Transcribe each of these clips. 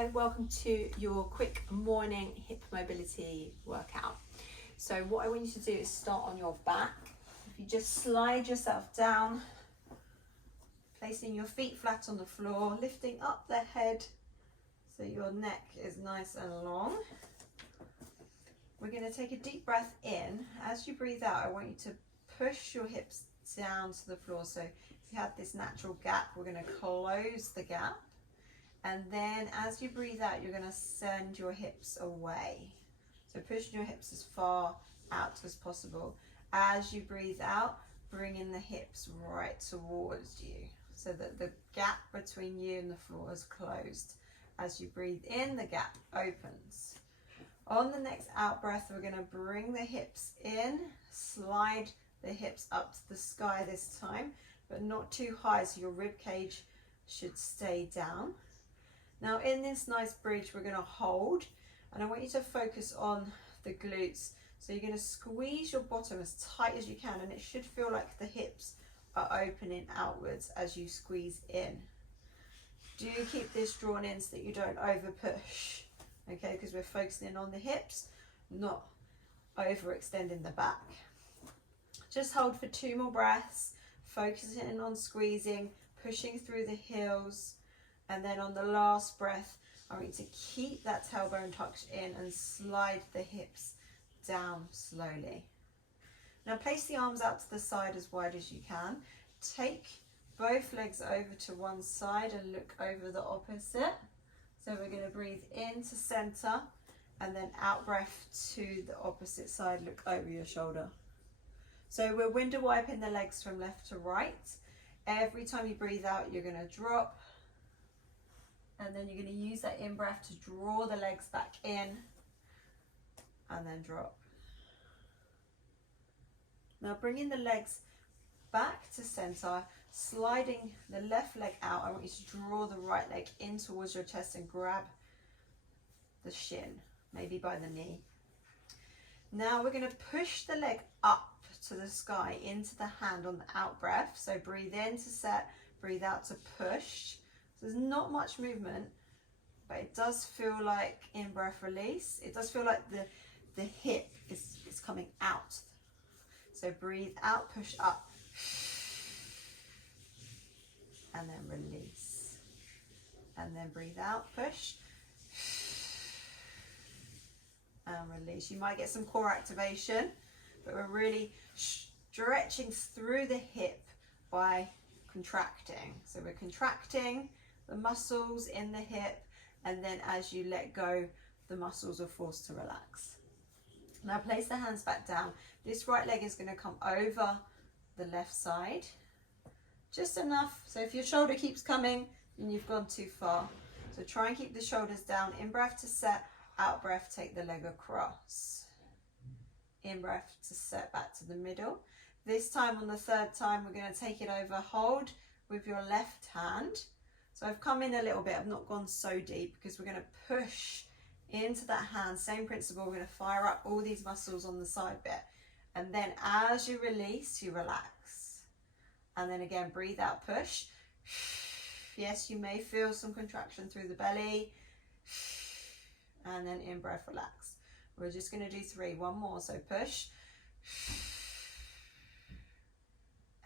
Hello, welcome to your quick morning hip mobility workout. So what I want you to do is start on your back. If you just slide yourself down, placing your feet flat on the floor, lifting up the head so your neck is nice and long. We're going to take a deep breath in. As you breathe out, I want you to push your hips down to the floor. So if you have this natural gap, we're going to close the gap. And then as you breathe out, you're going to send your hips away. So pushing your hips as far out as possible. As you breathe out, bringing the hips right towards you so that the gap between you and the floor is closed. As you breathe in, the gap opens. On the next out breath, we're going to bring the hips in, slide the hips up to the sky this time, but not too high, so your rib cage should stay down. Now in this nice bridge, we're going to hold, and I want you to focus on the glutes. So you're going to squeeze your bottom as tight as you can, and it should feel like the hips are opening outwards as you squeeze in. Do keep this drawn in so that you don't over push, okay, because we're focusing on the hips, not overextending the back. Just hold for 2 more breaths, focusing on squeezing, pushing through the heels. And then on the last breath, I want you to keep that tailbone tucked in and slide the hips down slowly. Now place the arms out to the side as wide as you can. Take both legs over to one side and look over the opposite. So we're going to breathe into center and then out breath to the opposite side, look over your shoulder. So we're window wiping the legs from left to right. Every time you breathe out, you're going to drop. And then you're going to use that in-breath to draw the legs back in and then drop. Now bringing the legs back to center, sliding the left leg out. I want you to draw the right leg in towards your chest and grab the shin, maybe by the knee. Now we're going to push the leg up to the sky into the hand on the out breath. So breathe in to set, breathe out to push. There's not much movement, but it does feel like in-breath release. It does feel like the hip is coming out. So breathe out, push up, and then release. And then breathe out, push, and release. You might get some core activation, but we're really stretching through the hip by contracting. So we're contracting the muscles in the hip, and then as you let go, the muscles are forced to relax. Now place the hands back down. This right leg is going to come over the left side, just enough. So if your shoulder keeps coming, then you've gone too far. So try and keep the shoulders down. In breath to set, out breath, take the leg across. In breath to set back to the middle. This time on the third time, we're going to take it over. Hold with your left hand. So I've come in a little bit, I've not gone so deep because we're going to push into that hand. Same principle, we're going to fire up all these muscles on the side bit. And then as you release, you relax. And then again, breathe out, push. Yes, you may feel some contraction through the belly. And then in breath, relax. We're just going to do 3, 1 more. So push.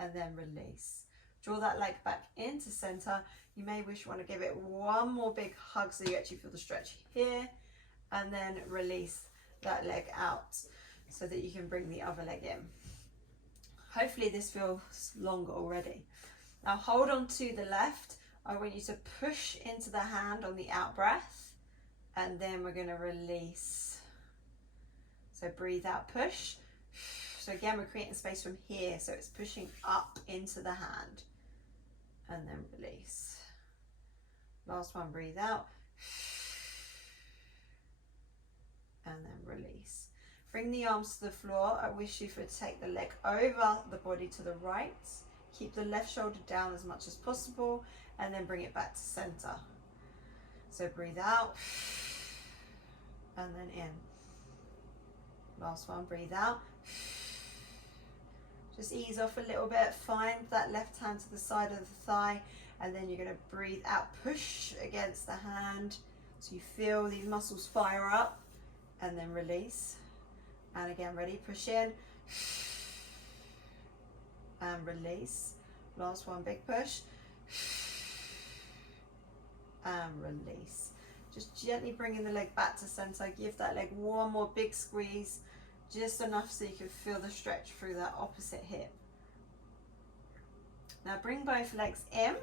And then release. Draw that leg back into center. You may wish you want to give it 1 more big hug so you actually feel the stretch here, and then release that leg out so that you can bring the other leg in. Hopefully this feels longer already. Now hold on to the left. I want you to push into the hand on the out breath, and then we're going to release. So breathe out, push. So again, we're creating space from here, so it's pushing up into the hand, and then release. Last one, breathe out, and then release. Bring the arms to the floor. I wish you would take the leg over the body to the right. Keep the left shoulder down as much as possible, and then bring it back to center. So breathe out, and then in. Last one, breathe out. Just ease off a little bit, find that left hand to the side of the thigh, and then you're going to breathe out, push against the hand, So you feel these muscles fire up and then release. And again, ready, push in and release. Last one, big push and release. Just gently bringing the leg back to center. Give that leg one more big squeeze, just enough so you can feel the stretch through that opposite hip. Now bring both legs in,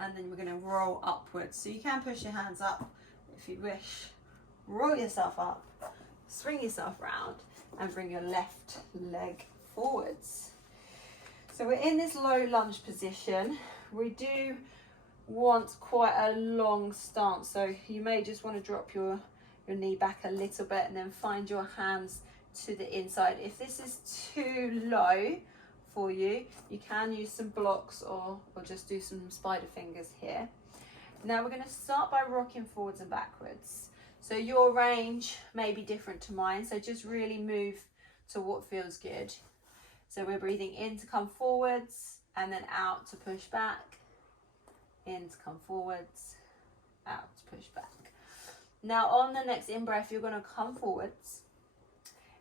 and then we're going to roll upwards. So you can push your hands up if you wish. Roll yourself up, swing yourself round, and bring your left leg forwards. So we're in this low lunge position. We do want quite a long stance, so you may just want to drop your knee back a little bit and then find your hands to the inside. If this is too low for you, you can use some blocks or just do some spider fingers here. Now we're going to start by rocking forwards and backwards. So your range may be different to mine, so just really move to what feels good. So we're breathing in to come forwards and then out to push back. In to come forwards, out to push back. Now on the next in-breath, you're going to come forwards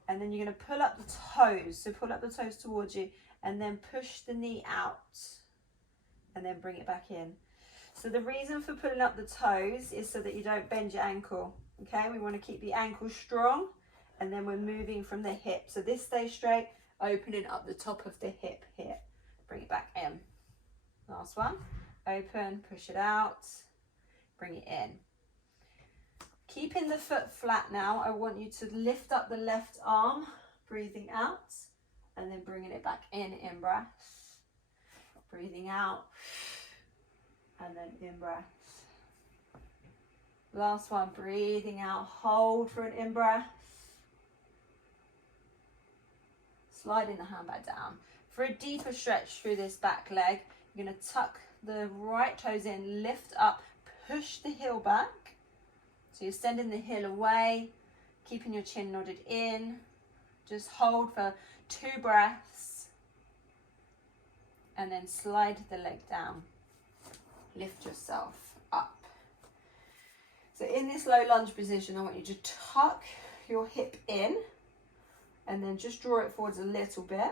and then you're going to pull up the toes. So pull up the toes towards you and then push the knee out and then bring it back in. So the reason for pulling up the toes is so that you don't bend your ankle. Okay, we want to keep the ankle strong and then we're moving from the hip. So this stays straight, opening up the top of the hip here. Bring it back in. Last one. Open, push it out, bring it in. Keeping the foot flat now, I want you to lift up the left arm, breathing out, and then bringing it back in breath. Breathing out, and then in breath. Last one, breathing out, hold for an in breath. Sliding the hand back down. For a deeper stretch through this back leg, you're going to tuck the right toes in, lift up, push the heel back. So you're sending the heel away, keeping your chin nodded in. Just hold for 2 breaths. And then slide the leg down. Lift yourself up. So in this low lunge position, I want you to tuck your hip in and then just draw it forwards a little bit.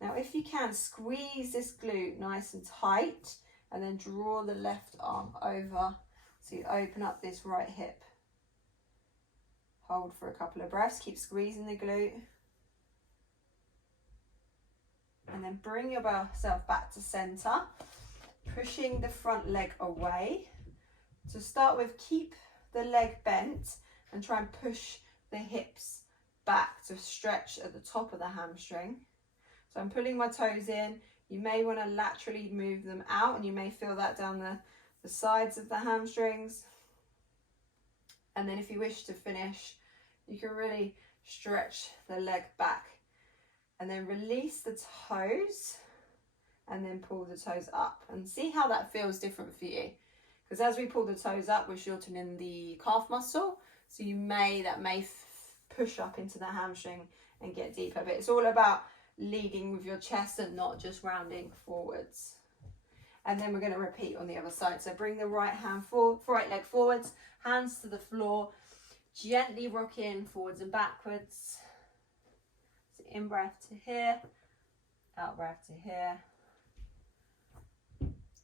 Now, if you can, squeeze this glute nice and tight and then draw the left arm over so you open up this right hip. Hold for a couple of breaths, keep squeezing the glute. And then bring yourself back to center, pushing the front leg away. To start with, keep the leg bent and try and push the hips back to stretch at the top of the hamstring. So I'm pulling my toes in. You may want to laterally move them out and you may feel that down the sides of the hamstrings. And then if you wish to finish, you can really stretch the leg back and then release the toes and then pull the toes up and see how that feels different for you. Because as we pull the toes up, we're shortening the calf muscle. So that may push up into the hamstring and get deeper. But it's all about leading with your chest and not just rounding forwards. And then we're going to repeat on the other side. So bring the right leg forwards, hands to the floor, gently rock in forwards and backwards. So in breath to here, out breath to here.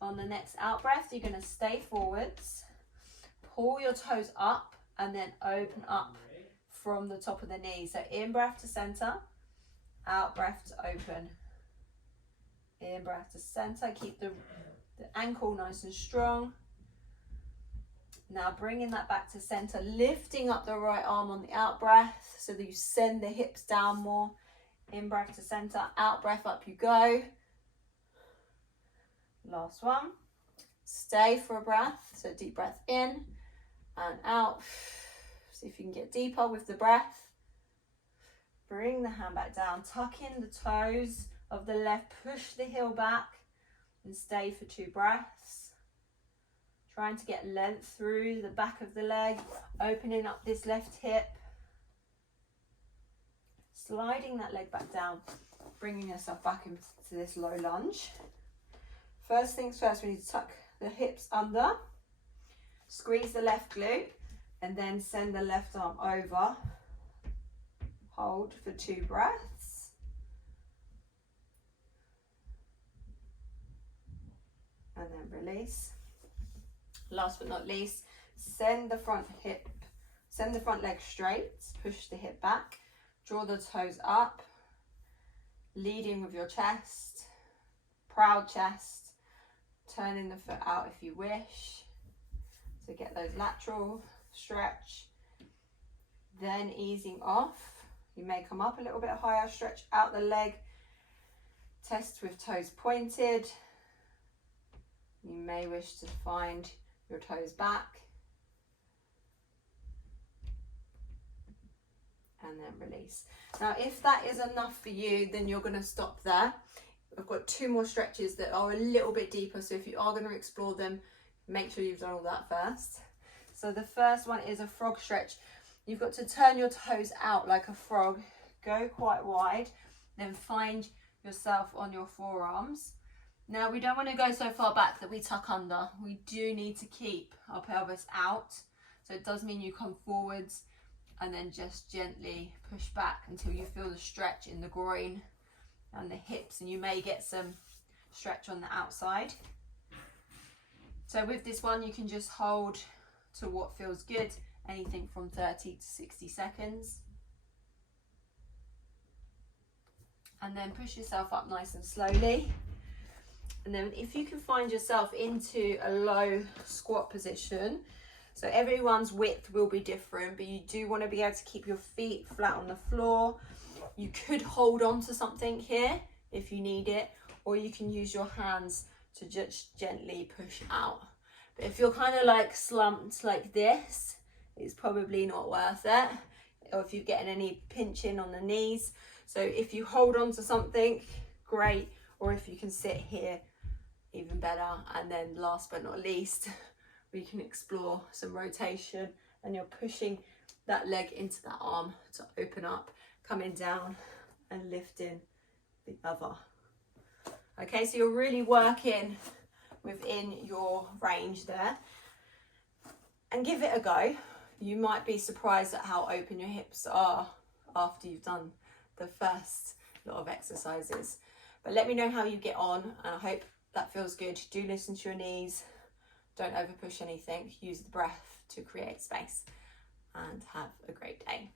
On the next out breath, you're going to stay forwards, pull your toes up and then open up from the top of the knee. So in breath to center, out breath to open. In breath to center, keep the ankle nice and strong. Now bringing that back to center, lifting up the right arm on the out breath so that you send the hips down more. In breath to center, out breath, up you go. Last one. Stay for a breath, so deep breath in and out. See if you can get deeper with the breath. Bring the hand back down, tuck in the toes of the left, push the heel back and stay for 2 breaths. Trying to get length through the back of the leg, opening up this left hip. Sliding that leg back down, bringing yourself back into this low lunge. First things first, we need to tuck the hips under. Squeeze the left glute and then send the left arm over. Hold for 2 breaths. And then release. Last but not least, send the front leg straight, push the hip back, draw the toes up, leading with your chest, proud chest, turning the foot out if you wish to get those lateral stretch, then easing off. You may come up a little bit higher, stretch out the leg, test with toes pointed. You may wish to find your toes back and then release. Now if that is enough for you, then you're going to stop there. I've got 2 more stretches that are a little bit deeper, so if you are going to explore them, make sure you've done all that first. So the first one is a frog stretch. You've got to turn your toes out like a frog, go quite wide, then find yourself on your forearms. Now we don't want to go so far back that we tuck under. We do need to keep our pelvis out. So it does mean you come forwards and then just gently push back until you feel the stretch in the groin and the hips, and you may get some stretch on the outside. So with this one, you can just hold to what feels good, anything from 30 to 60 seconds. And then push yourself up nice and slowly. And then if you can find yourself into a low squat position, so everyone's width will be different, but you do want to be able to keep your feet flat on the floor. You could hold on to something here if you need it, or you can use your hands to just gently push out. But if you're kind of like slumped like this, it's probably not worth it, or if you're getting any pinching on the knees. So if you hold on to something, great, or if you can sit here, even better. And then last but not least, we can explore some rotation, and you're pushing that leg into that arm to open up, coming down and lifting the other. Okay, so you're really working within your range there, and give it a go. You might be surprised at how open your hips are after you've done the first lot of exercises. But let me know how you get on, and I hope that feels good. Do listen to your knees, don't over push anything, use the breath to create space, and have a great day.